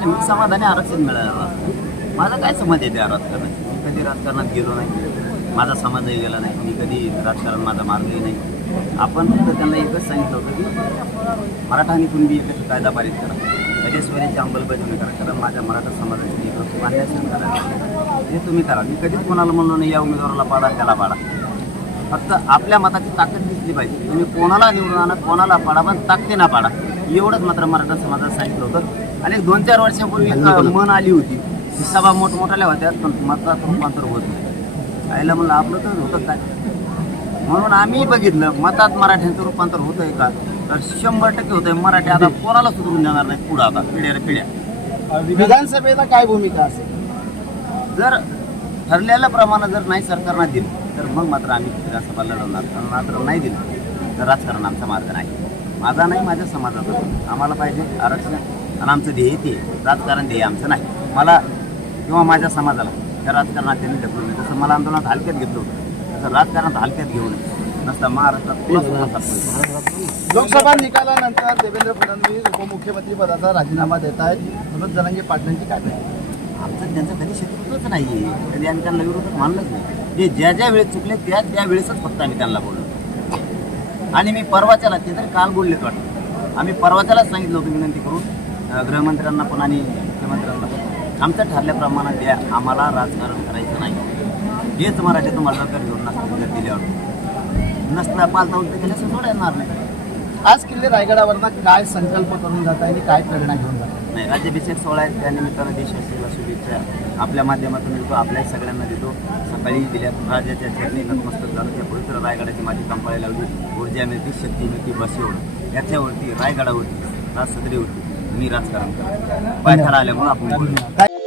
आणि मी समाधानी आरक्षण मिळालं असतं. माझा काय संबंध आहे त्या राजकारणात? मी कधी राजकारणात गेलो नाही, माझा समाजही गेला नाही, मी कधी राजकारण माझा मार्गही नाही. आपण फक्त त्यांना एकच सांगितलं होतं की मराठा आणि कुणबी एकच कायदा पारित करा, गजेश्वरीची अंमलबजावणी करा, कारण माझ्या मराठा समाजाची एक मान्य करा, हे तुम्ही करा. मी कधीच कोणाला म्हणलो नाही या उमेदवाराला पाडा त्याला पाडा. फक्त आपल्या मताची ताकद दिसली पाहिजे. तुम्ही कोणाला निवडून आणा, कोणाला पाडा, पण ताकदीना पाडा, एवढंच मात्र मराठा समाजात सांगितलं होतं. आणि 2-4 वर्षापूर्वी मन आली होती, सभा मोठमोठ्याल्या होत्या, पण मतात रूपांतर होत नाही. आईला म्हणलं आपलं तर होतं काय, म्हणून आम्ही बघितलं मतात मराठ्यांचं रूपांतर होत आहे का, तर 100% होत आहे. मराठी आता कोणाला सुधरून देणार नाही पुढं, आता पिढ्या. विधानसभेला काय भूमिका असेल? जर ठरलेल्या प्रमाणे जर नाही सरकारनं दिलं तर मग मात्र आम्ही विधानसभा लढवणार, पण मात्र नाही दिलं तर राजकारण आमचा मार्ग नाही. माझा नाही, माझ्या समाजाचं. आम्हाला पाहिजे आरक्षण आणि आमचं ध्येय ते राजकारण ध्येय आमचं नाही. मला किंवा माझ्या समाजाला त्या राजकारणात त्यांनी ढकलून दिलं. जसं मला आंदोलनात हलक्यात घेतलं होतं तसं राजकारणात हलक्यात घेऊन नसता महाराष्ट्रात. लोकसभा निकालानंतर देवेंद्र फडणवीस उपमुख्यमंत्री पदाचा राजीनामा देत आहेत. मनोज जरांगे पाटलांची काय पाहिजे? आमचं त्यांचं कधी शत्रुत्वच नाही आहे, कधी आम्ही त्यांना विरोधात मानलंच नाही. जे ज्या वेळेस चुकले त्या वेळेसच फक्त आम्ही त्यांना बोललो. आणि मी परवाच्याला ते तर काल बोललेच वाटतं, आम्ही परवाच्यालाच सांगितलं होतं विनंती करून गृहमंत्र्यांना पण आणि मुख्यमंत्र्यांना पण, आमचं ठरल्याप्रमाणे द्या, आम्हाला राजकारण करायचं नाही. हेच मराठीतून मर्यादा घेऊन नसतं जर दिल्यावर नसता पालता होतं केल्याचं सोडा येणार नाही. आज किल्ले रायगडावरनं काय संकल्प करून जात आहे आणि काय प्रेरणा घेऊन जात आहे? नाही, राज्याभिषेक सोहळा आहे, त्यानिमित्तानं देशवासियाला शुभेच्छा आपल्या माध्यमातून देतो, आपल्या सगळ्यांना देतो. सकाळी दिल्या राजाच्या चरणी नतमस्तक झालं. त्या पवित्र रायगडाची माझी कंपाळी लावली. ऊर्जा मिळते, शक्ती मिळते, बसेवर याच्यावरती रायगडावरती राजसदरीवरती मी राजकारण करतो. पायथ्याला आल्यामुळं आपण बोलतो.